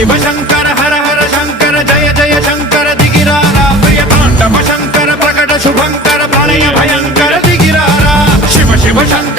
शिव शंकर हर हर शंकर जय जय शंकर दिगिरारा प्रिय तांडव शंकर प्रकट शुभंकर प्रलय भयंकर दिगिरारा शिव शिव शंकर